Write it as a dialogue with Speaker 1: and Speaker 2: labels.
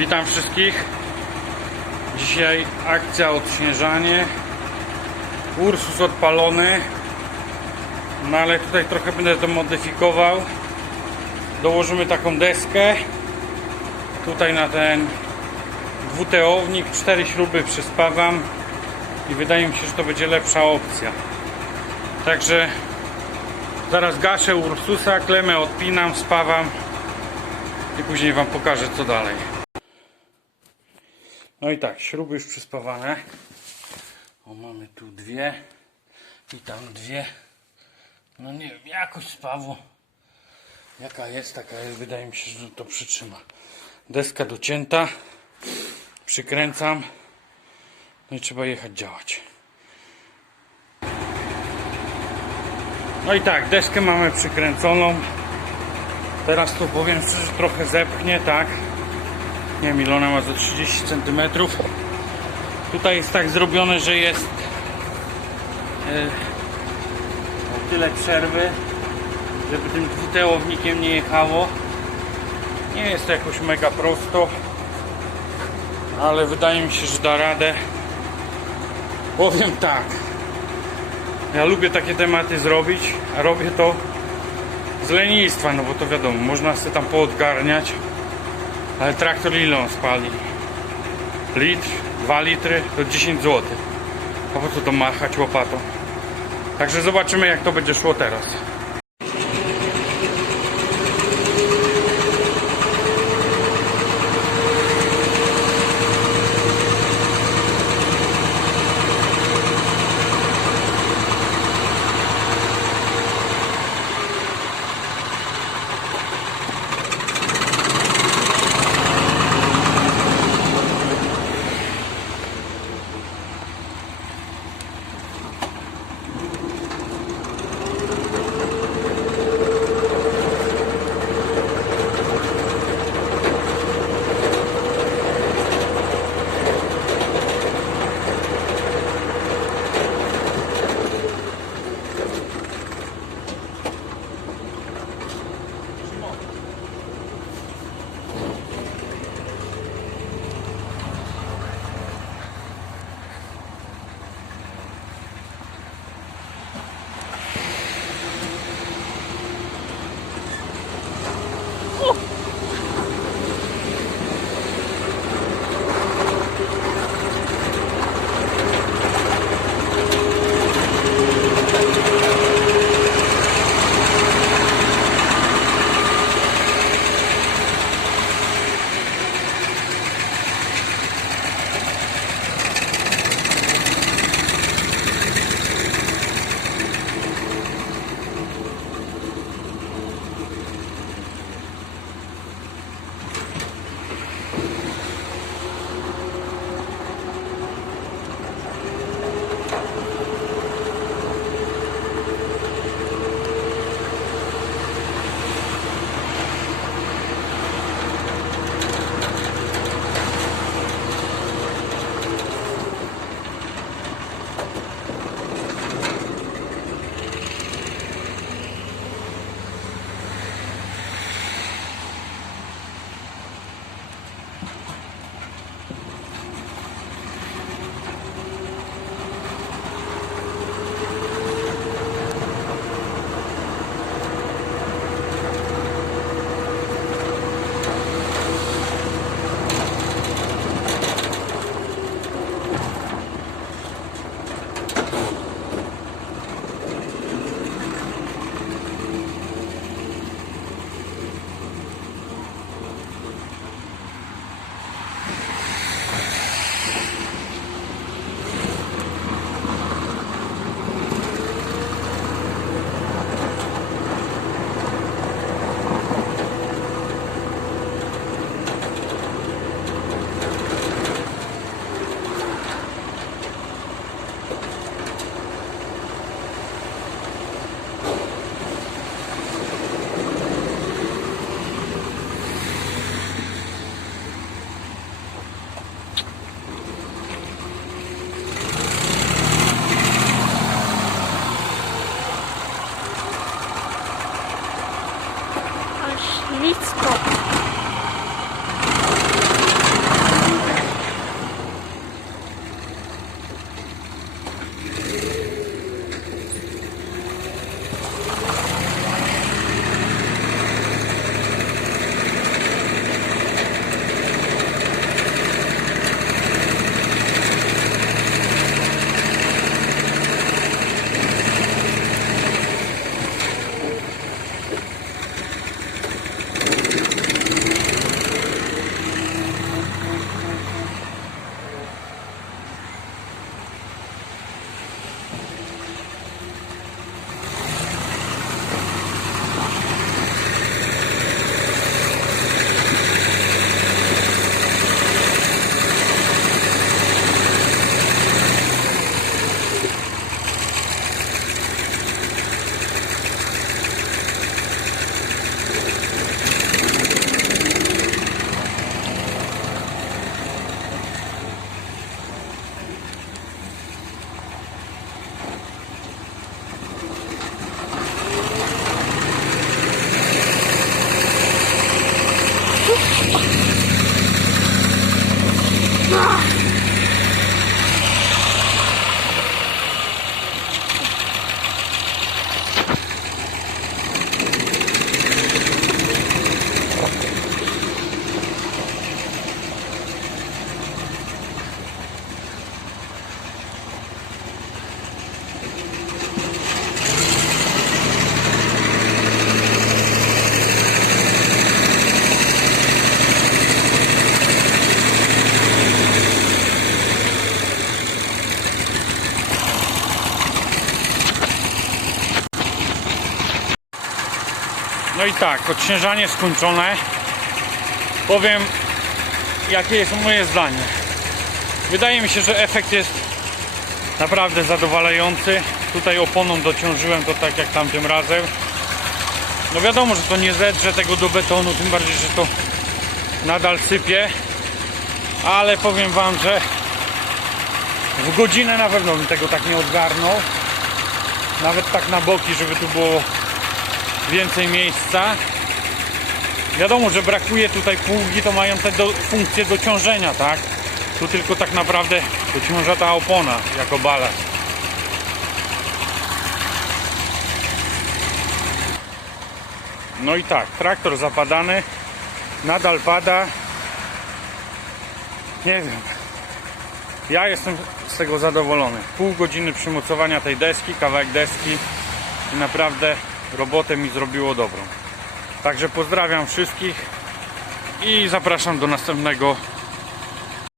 Speaker 1: Witam wszystkich. Dzisiaj akcja odśnieżanie. Ursus odpalony. No ale tutaj trochę będę to modyfikował. Dołożymy taką deskę. Tutaj na ten dwuteownik. Cztery śruby przyspawam. I wydaje mi się, że to będzie lepsza opcja. Także zaraz gaszę Ursusa, klemę odpinam, spawam i później Wam pokażę co dalej. No i tak, śruby już przyspawane. O, mamy tu dwie i tam dwie. No nie wiem, jakość spawu jaka jest, taka jest. Wydaje mi się, że to przytrzyma. Deska docięta. Przykręcam. No i trzeba jechać działać. No i tak, deskę mamy przykręconą. Teraz to powiem szczerze, trochę zepchnie, tak. Nie wiem ile ona ma za 30 cm. Tutaj jest tak zrobione, że jest o tyle przerwy, żeby tym dwutełownikiem nie jechało. Nie jest to jakoś mega prosto, ale wydaje mi się, że da radę. Powiem tak. Ja lubię takie tematy zrobić, a robię to z lenistwa, no bo to wiadomo, można sobie tam poodgarniać, ale traktor ile on spali? Litr, 2 litry to 10 zł. A po co to machać łopatą? Także zobaczymy jak to będzie szło teraz. 妈 No i tak, odśnieżanie skończone. Powiem, jakie jest moje zdanie. Wydaje mi się, że efekt jest naprawdę zadowalający. Tutaj oponą dociążyłem to tak jak tamtym razem. No wiadomo, że to nie zedrze tego do betonu, tym bardziej, że to nadal sypie. Ale powiem Wam, że w godzinę na pewno bym tego tak nie odgarnął. Nawet tak na boki, żeby tu było więcej miejsca. Wiadomo, że brakuje tutaj pługi, to mają te do, funkcję dociążenia, tak? Tu tylko tak naprawdę dociąża ta opona jako balast. No i tak, traktor zapadany, nadal pada. Nie wiem. Ja jestem z tego zadowolony. Pół godziny przymocowania tej deski, kawałek deski i naprawdę robotę mi zrobiło dobrą. Także pozdrawiam wszystkich i zapraszam do następnego